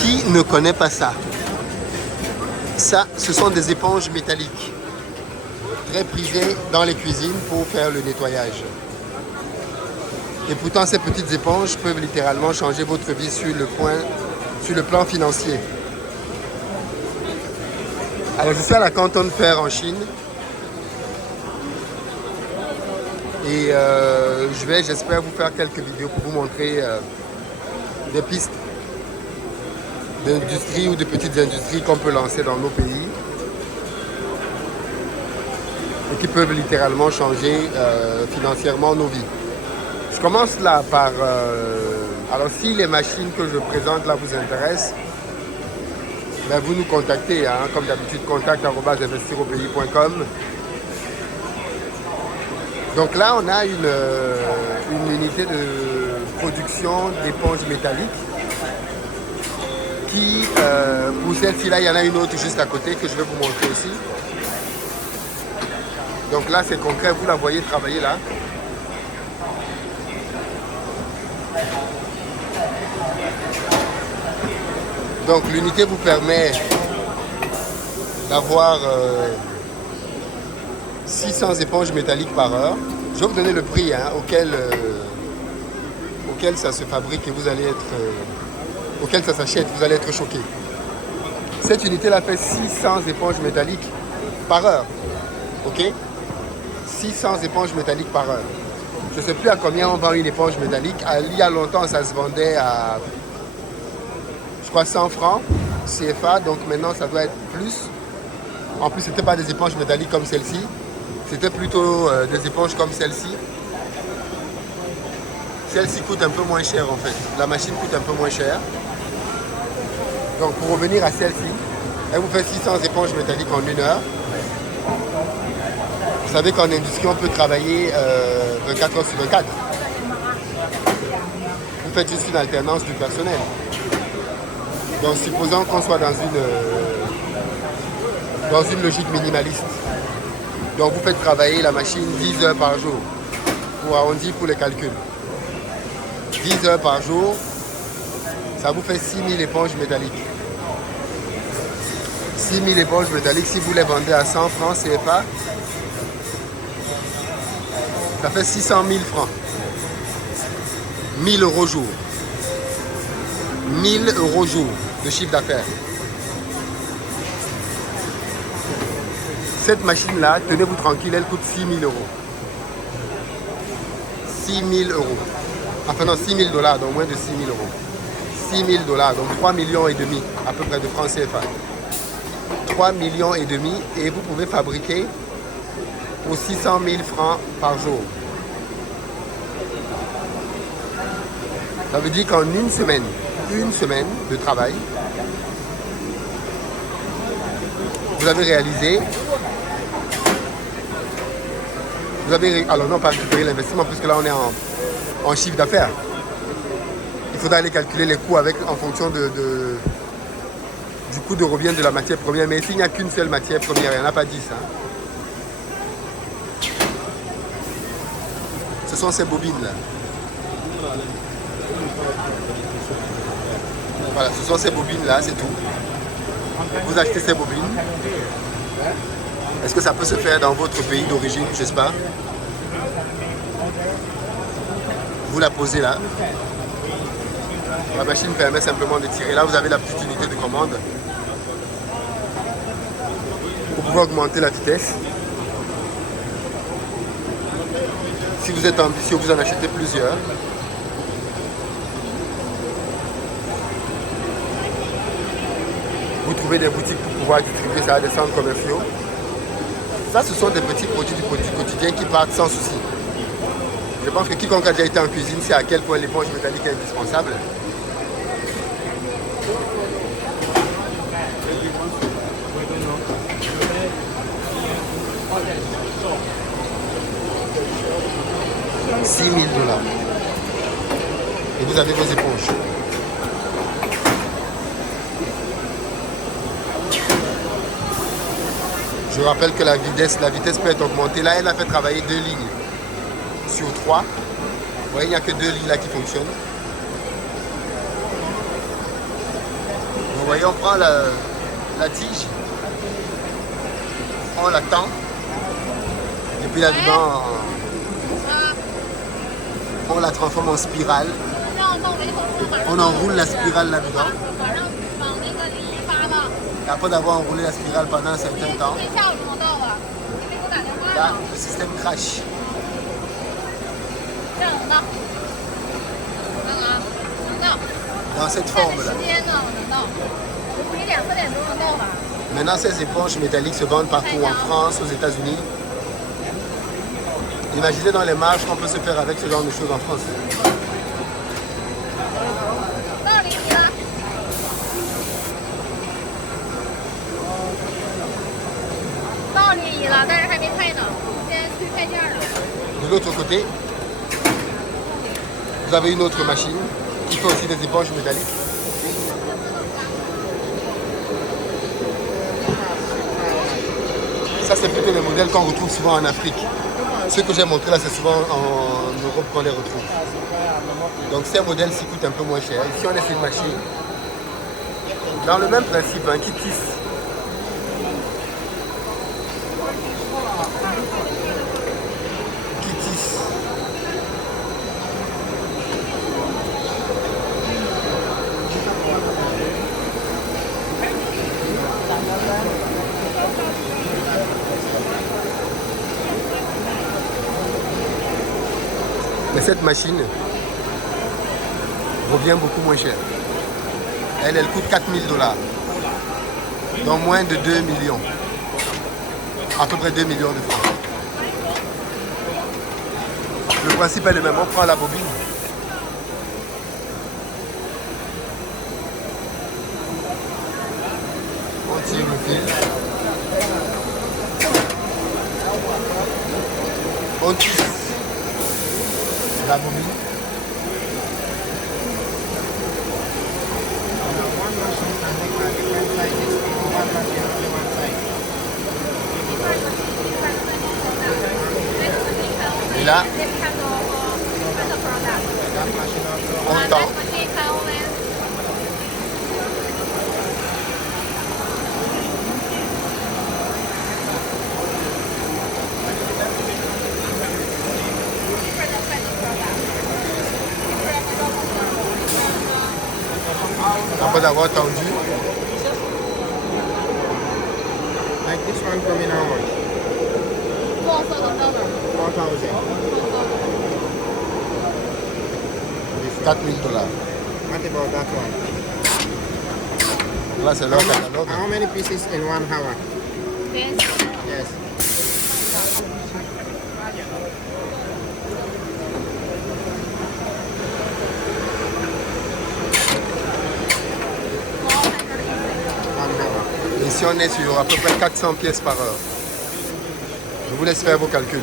Qui ne connaît pas ça? Ça, ce sont des éponges métalliques, très prisées dans les cuisines pour faire le nettoyage. Et pourtant, ces petites éponges peuvent littéralement changer votre vie sur le plan financier. Alors, je suis à la Canton Fair en Chine. Et j'espère vous faire quelques vidéos pour vous montrer des pistes d'industrie ou de petites industries qu'on peut lancer dans nos pays et qui peuvent littéralement changer financièrement nos vies. Je commence là par... alors si les machines que je présente là vous intéressent, ben vous nous contactez, hein, comme d'habitude, contact@investiropayes.com. Donc là, on a une unité de production d'éponges métalliques qui, pour celle-ci là, il y en a une autre juste à côté que je vais vous montrer aussi. Donc là, c'est concret, vous la voyez travailler là. Donc l'unité vous permet d'avoir 600 éponges métalliques par heure. Je vais vous donner le prix hein, auquel ça se fabrique et vous allez être... auquel ça s'achète, vous allez être choqué. Cette unité-là fait 600 éponges métalliques par heure. Ok? 600 éponges métalliques par heure. Je ne sais plus à combien on vend une éponge métallique. Il y a longtemps, ça se vendait à, je crois, 100 francs CFA. Donc maintenant, ça doit être plus. En plus, ce n'était pas des éponges métalliques comme celle-ci. C'était plutôt des éponges comme celle-ci. Celle-ci coûte un peu moins cher en fait. La machine coûte un peu moins cher. Donc pour revenir à celle-ci, elle vous fait 600 éponges métalliques en 1 heure. Vous savez qu'en industrie, on peut travailler 24 heures sur 24. Vous faites juste une alternance du personnel. Donc supposons qu'on soit dans une logique minimaliste. Donc vous faites travailler la machine 10 heures par jour. Pour arrondir pour les calculs. 10 heures par jour, ça vous fait 6000 éponges métalliques. 6000 éponges métalliques, si vous les vendez à 100 francs CFA, ça fait 600 000 francs. 1000 euros jour. 1000 euros jour de chiffre d'affaires. Cette machine-là, tenez-vous tranquille, elle coûte 6 000 euros. 6 000 euros. Enfin non, 6 000 $, donc moins de 6 000 euros. 6 000 $, donc 3 millions et demi à peu près de francs CFA. 3 millions et demi et vous pouvez fabriquer pour 600 000 francs par jour. Ça veut dire qu'en une semaine de travail, vous avez réalisé, alors non pas récupérer l'investissement puisque là on est en chiffre d'affaires. Il faudra aller calculer les coûts en fonction du coût de revient de la matière première. Mais s'il n'y a qu'une seule matière première, il n'y en a pas 10. Hein. Ce sont ces bobines-là. Voilà, ce sont ces bobines-là, c'est tout. Vous achetez ces bobines. Est-ce que ça peut se faire dans votre pays d'origine? Je ne sais pas. Vous la posez là. La machine permet simplement de tirer. Là, vous avez la petite unité de commande. Vous pouvez augmenter la vitesse. Si vous êtes ambitieux, vous en achetez plusieurs. Vous trouvez des boutiques pour pouvoir distribuer ça à des centres commerciaux. Ça, ce sont des petits produits du quotidien qui partent sans souci. Je pense que quiconque a déjà été en cuisine sait à quel point l'éponge métallique est indispensable. $6 000. Et vous avez vos éponges. Je rappelle que la vitesse peut être augmentée. Là, elle a fait travailler 2 lignes sur 3. Vous voyez, il n'y a que 2 lignes là qui fonctionnent. voyez, on prend la tige, on la tend, et puis là-dedans, on la transforme en spirale. On enroule la spirale là-dedans. Et après d'avoir enroulé la spirale pendant un certain temps, là, le système crache. Dans cette forme-là. Maintenant, ces éponges métalliques se vendent partout en France, aux États-Unis. Imaginez dans les marges qu'on peut se faire avec ce genre de choses en France. De l'autre côté, vous avez une autre machine qui fait aussi des éponges métalliques. Ça, c'est plutôt les modèles qu'on retrouve souvent en Afrique. Ceux que j'ai montrés là, c'est souvent en Europe qu'on les retrouve. Donc ces modèles-ci coûtent un peu moins cher. Ici, on est sur une machine. Dans le même principe, un qui tisse. Mais cette machine revient beaucoup moins cher. Elle coûte 4000 $. Donc moins de 2 millions. À peu près 2 millions de francs. Le principe est le même. On prend la bobine. On tire le fil. On tisse la bobine. Et là, on tend. Après d'avoir tendu. Like this one coming how much? 4,000. 4000 $. What about that one? Là, c'est leur catalogue. How many pieces in 1 hour? This Yes. Ici, on est sur à peu près 400 pièces par heure. Je vous laisse faire vos calculs.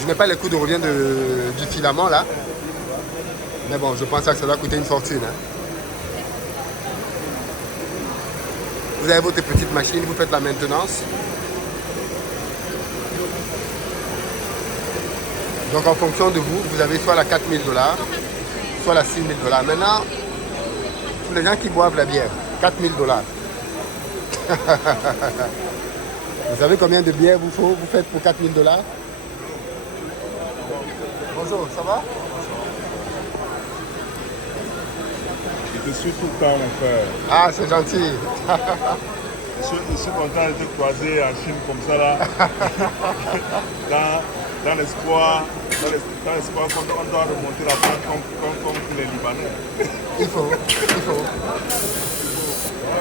Je n'ai pas les coûts de revient du filament là. Mais bon, je pense que ça doit coûter une fortune. Hein. Vous avez votre petite machine, vous faites la maintenance. Donc en fonction de vous, vous avez soit la 4000 $, soit la 6000 $. Maintenant, pour les gens qui boivent la bière, 4000 $. Vous savez combien de bière vous faites pour 4000 $? Bonjour, ça va? Je te suis tout le temps, mon frère. Ah, c'est gentil. Je suis content de te croiser en Chine comme ça, là. dans l'espoir qu'on doit remonter la pente comme les Libanais. Il faut.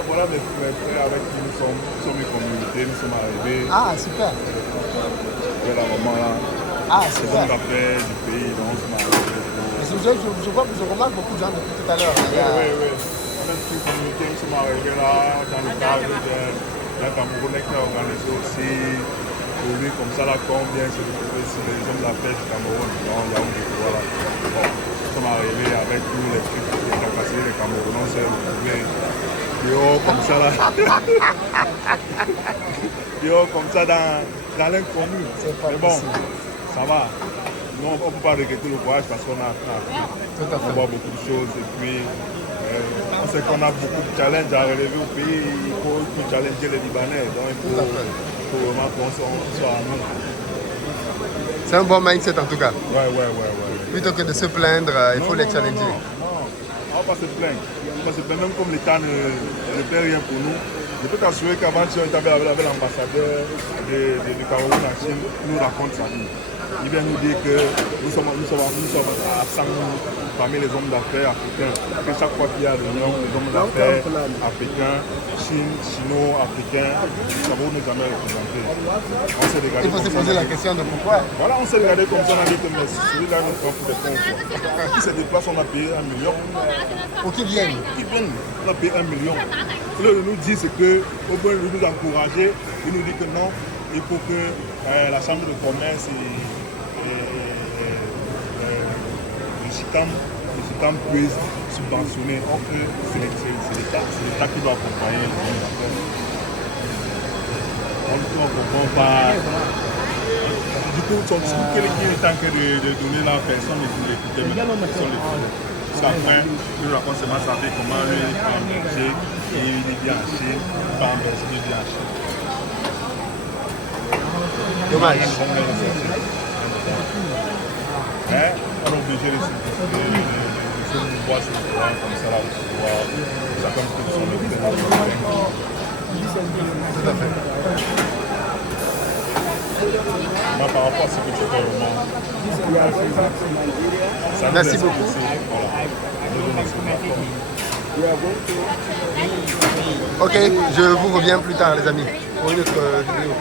Voilà mes frères avec qui nous sommes une communauté, nous sommes arrivés. Ah, super. Vers la maman, là. Ah, C'est super. donc l'affaire du pays, donc on se marie. Je vois que je remarque beaucoup de gens depuis tout à l'heure. Oui. On est une communauté, nous sommes arrivés là dans le cadre d'un Camerounais qui a organisé aussi pour lui comme ça là, combien se retrouver ici les hommes de la pêche du Cameroun. Donc il y a où je vois là. Bon, nous sommes arrivés avec tous les trucs qui ont cassé les Camerounais, on s'est retrouvés dehors comme ça là. Dehors comme ça dans l'inconnu. Mais bon, ça va. Non, on ne peut pas regretter le voyage parce qu'on a appris. Tout à On fait. voit beaucoup de choses et puis sait qu'on a beaucoup de challenges à relever au pays. Il faut challenger les Libanais. Donc il faut vraiment qu'on soit à nous. C'est un bon mindset en tout cas. Ouais. Plutôt que de se plaindre, il faut les challenger. Non, on va pas se plaindre. Parce que même comme l'État ne fait rien pour nous, je peux t'assurer qu'avant, si on était avec l'ambassadeur de Cameroun en Chine, il nous raconte sa vie. Il vient nous dire que nous sommes à 100 parmi les hommes d'affaires africains. Que chaque fois qu'il y a réunion, les hommes d'affaires africains, chino-africains, Cameroun n'est jamais représenté. On s'est regardé. Il faut se poser la question de pourquoi. Voilà, on s'est regardé comme ça, on a dit que celui-là nous prend pour des cons. Qui se déplace, on a payé 1 million. Pour qu'ils viennent. On a payé 1 million. Et là, il nous dit c'est que, au moins, il nous encourager, il nous dit que non, il faut que la chambre de commerce et le SICAM puisse subventionner. Donc, c'est l'État qui doit accompagner les hommes d'affaires. On ne comprend pas. Du coup, son discours qu'il est en train de donner là, personne ne peut l'écouter, mais personne ne l'écoute. Parce qu'après, il nous raconte seulement ça fait comment lui a mangé et il est bien en Chine, pas en Belgique, il est bien en Chine. Dommage. Mais on est obligé de se voir sur le terrain comme ça, là, pour pouvoir chacun peut son opinion. Tout à fait. Moi, par rapport à ce que tu fais, vraiment, ça nous Merci laisse beaucoup. pousser, voilà. Ok, je vous reviens plus tard les amis pour une autre vidéo.